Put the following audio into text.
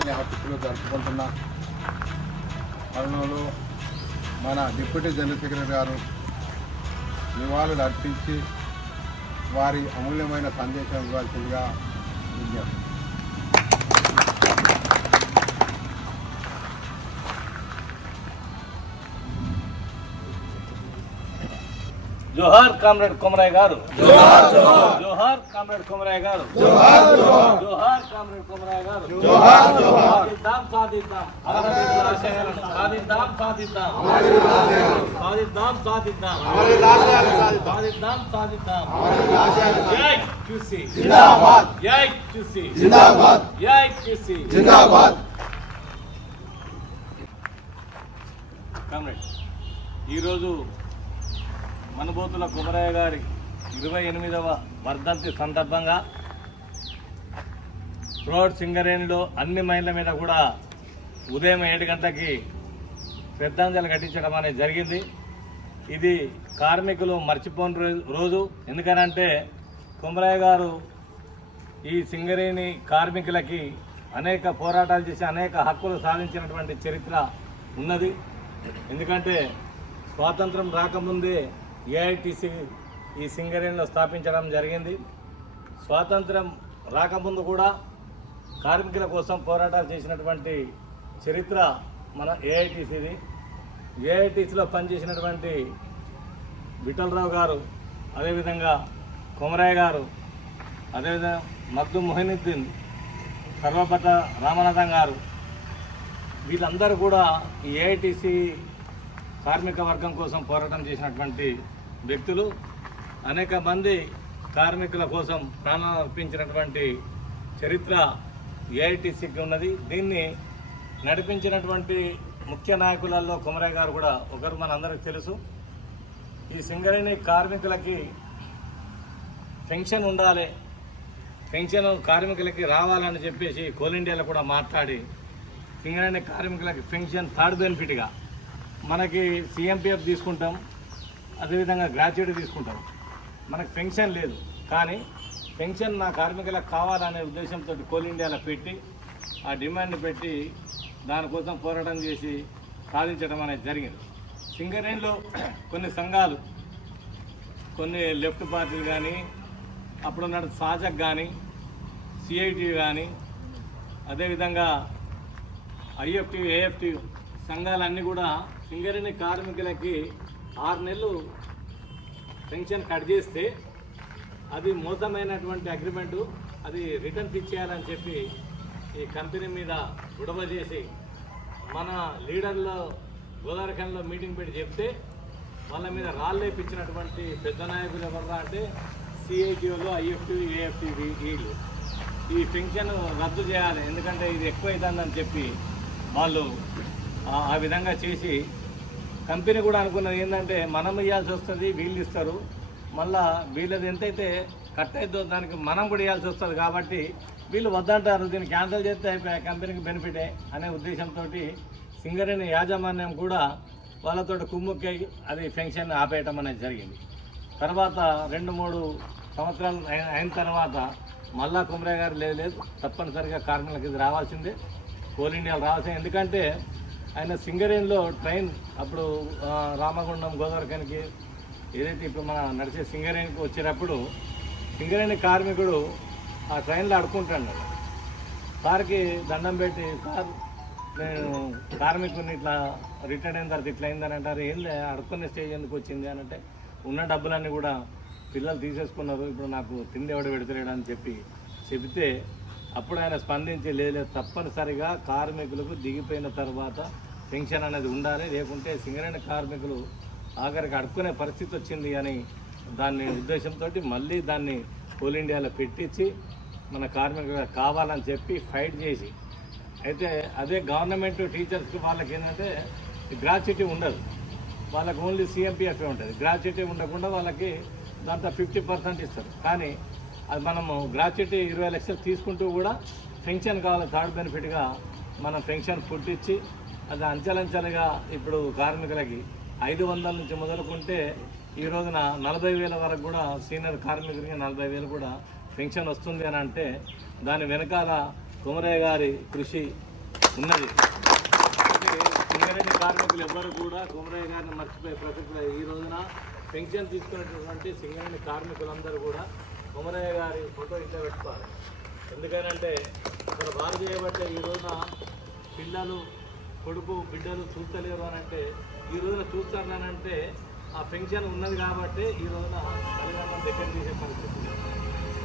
ఉత్సవాన్ని ఆర్టికల్లో జరుపుకుంటున్న తరుణంలో మన డిప్యూటీ జనరల్ సెక్రటరీ గారు నివాళులు అర్పించి వారి అమూల్యమైన సందేశం ఇవ్వాల్సిందిగా విజ్ఞప్తి జోహార్ కామ్రేడ్ కొమరాయ్ గారు జోహార్ జోహార్ కామ్రేడ్ కొమరాయ్ గారు జోహార్ జోహార్ కామ్రేడ్ కొమరాయ్ గారు జోహార్ జోహార్ సాధిద్దాం సాధిద్దాం అమరవీరుల ఆశయాలను సాధిద్దాం సాధిద్దాం సాధిద్దాం సాధిద్దాం సాధిద్దాం సాధిద్దాం జై క్యూసీ జిందాబాద్ జై క్యూసీ జిందాబాద్ జై క్యూసీ జిందాబాద్ కామ్రేడ్ ఈరోజు మనుబోతుల కుమరయ్య గారి ఇరవై ఎనిమిదవ వర్ధంతి సందర్భంగా రోడ్ సింగరేణిలో అన్ని మైళ్ళ మీద కూడా ఉదయం ఏడు గంటలకి శ్రద్ధాంజలి ఘటించడం అనేది జరిగింది. ఇది కార్మికులు మర్చిపోని రోజు- రోజు. ఎందుకనంటే కుమరయ్య గారు ఈ సింగరేణి కార్మికులకి అనేక పోరాటాలు చేసి అనేక హక్కులు సాధించినటువంటి చరిత్ర ఉన్నది. ఎందుకంటే స్వాతంత్రం రాకముందే ఏఐటిసి ఈ సింగరేణిలో స్థాపించడం జరిగింది. స్వాతంత్రం రాకముందు కూడా కార్మికుల కోసం పోరాటాలు చేసినటువంటి చరిత్ర మన ఏఐటీసీది. ఏఐటీసీలో పనిచేసినటువంటి విఠలరావు గారు అదేవిధంగా కొమరాయ్ గారు అదేవిధంగా మద్దు మొహినుద్దీన్ సర్వపట రామనాథం గారు వీళ్ళందరూ కూడా ఈ ఏఐటీసీ కార్మిక వర్గం కోసం పోరాటం చేసినటువంటి వ్యక్తులు అనేక మంది కార్మికుల కోసం ప్రాణాలు అర్పించినటువంటి చరిత్ర ఏఐటీసీకి ఉన్నది. దీన్ని నడిపించినటువంటి ముఖ్య నాయకులలో కుమరయ్య గారు కూడా ఒకరు మనందరికీ తెలుసు. ఈ సింగరేణి కార్మికులకి పెన్షన్ ఉండాలి. పెన్షన్ కార్మికులకి రావాలని చెప్పేసి కోల్ ఇండియాలో కూడా మాట్లాడి సింగరేణి కార్మికులకి పెన్షన్ థర్డ్ బెనిఫిట్గా మనకి సిఎంపిఎఫ్ తీసుకుంటాం. అదేవిధంగా గ్రాడ్యుయేట్ తీసుకుంటారు. మనకు పెన్షన్ లేదు. కానీ పెన్షన్ నా కార్మికులకు కావాలనే ఉద్దేశంతో కోల్ ఇండియాలో పెట్టి ఆ డిమాండ్ని పెట్టి దానికోసం పోరాటం చేసి సాధించడం అనేది జరిగింది. సింగరేణిలో కొన్ని సంఘాలు కొన్ని లెఫ్ట్ పార్టీలు కానీ అప్పుడున్న సాజక్ కానీ సిఐటి కానీ అదేవిధంగా ఐఎఫ్టి ఏఎఫ్టి సంఘాలన్నీ కూడా సింగరేణి కార్మికులకి ఆరు నెలలు పెన్షన్ కట్ చేస్తే అది మోసమైనటువంటి అగ్రిమెంటు అది రిటర్న్స్ ఇచ్చేయాలని చెప్పి ఈ కంపెనీ మీద గొడవ చేసి మన లీడర్లో గోదావరిఖండ్లో మీటింగ్ పెట్టి చెప్తే వాళ్ళ మీద రాళ్ళేపించినటువంటి పెద్ద నాయకులు ఎవరు అంటే సిఐటిఓలు ఐఎఫ్టీ ఏఎఫ్టి వీళ్ళు. ఈ పెన్షన్ రద్దు చేయాలి ఎందుకంటే ఇది ఎక్కువ అవుతుందని చెప్పి వాళ్ళు ఆ విధంగా చేసి కంపెనీ కూడా అనుకున్నది ఏంటంటే మనం ఇవ్వాల్సి వస్తుంది వీళ్ళు ఇస్తారు. మళ్ళా వీళ్ళది ఎంతైతే కట్ అవుతుందో దానికి మనం కూడా ఇవ్వాల్సి వస్తుంది కాబట్టి వీళ్ళు వద్దంటారు. దీన్ని క్యాన్సిల్ చేస్తే కంపెనీకి బెనిఫిటే అనే ఉద్దేశంతో సింగరేణి యాజమాన్యం కూడా వాళ్ళతో కుమ్ముక్కై అది పెన్షన్ ఆపేయటం అనేది జరిగింది. తర్వాత రెండు మూడు సంవత్సరాలు అయిన తర్వాత మళ్ళా కుమరయ్య గారు లేదు లేదు తప్పనిసరిగా కార్మికులకు ఇది రావాల్సిందే. కోల్ ఇండియాలో రావాల్సిందే. ఎందుకంటే ఆయన సింగరేణిలో ట్రైన్ అప్పుడు రామగుండం గోదావరికానికి ఏదైతే ఇప్పుడు మన నడిచే సింగరేణికి వచ్చేటప్పుడు సింగరేణి కార్మికుడు ఆ ట్రైన్లో అడుకుంటాడు సార్కి దండం పెట్టి సార్ నేను కార్మికుని ఇట్లా రిటైర్డ్ అయిన తర్వాత ఇట్లా అయిందని అంటారు. ఏంది అడుక్కునే స్టేజ్ ఎందుకు వచ్చింది? అని అంటే ఉన్న డబ్బులన్నీ కూడా పిల్లలు తీసేసుకున్నారు. ఇప్పుడు నాకు తిండి ఎవడు పెడతలేడు అని చెప్పి చెబితే అప్పుడు ఆయన స్పందించి లేదు తప్పనిసరిగా కార్మికులకు దిగిపోయిన తర్వాత పెన్షన్ అనేది ఉండాలి. లేకుంటే సింగరేణి కార్మికులు ఆఖరికి అడుక్కునే పరిస్థితి వచ్చింది అని దాన్ని ఉద్దేశంతో మళ్ళీ దాన్ని కోల్ ఇండియాలో పెట్టించి మన కార్మికులకు కావాలని చెప్పి ఫైట్ చేసి. అయితే అదే గవర్నమెంట్ టీచర్స్కి వాళ్ళకి ఏంటంటే గ్రాచ్యుటీ ఉండదు. వాళ్ళకి ఓన్లీ సిఎంపిఎఫ్ ఉంటుంది. గ్రాచ్యుటీ ఉండకుండా వాళ్ళకి దాంట్లో ఫిఫ్టీ పర్సెంట్ ఇస్తారు. కానీ అది మనము గ్రాట్యుటీ ఇరవై లక్షలు తీసుకుంటూ కూడా పెన్షన్ కావాలి థర్డ్ బెనిఫిట్గా మనం పెన్షన్ పుట్టించి అది అంచెలంచెలుగా ఇప్పుడు కార్మికులకి ఐదు వందల నుంచి మొదలుకుంటే ఈ రోజున నలభై వేల వరకు కూడా సీనియర్ కార్మికులకి నలభై వేలు కూడా పెన్షన్ వస్తుంది అని అంటే దాని వెనకాల కుమరయ్య గారి కృషి ఉన్నది. సింగరేణి కార్మికులు ఎవ్వరు కూడా కుమరయ్య గారిని మర్చిపోయే ప్రసక్తి ఈ రోజున పెన్షన్ తీసుకున్నటువంటి సింగరేణి కార్మికులందరూ కూడా కుమరయ్య గారి ఫోటో ఇంట్లో పెట్టుకోవాలి. ఎందుకనంటే ఇక్కడ బాగు చేయబట్టే ఈ రోజున పిల్లలు కొడుకు బిడ్డలు చూస్తలేరు అని అంటే ఈ రోజున చూస్తానంటే ఆ పెన్షన్ ఉన్నది కాబట్టి ఈ రోజున తల్లిదండ్రులను దగ్గర తీసే పరిస్థితి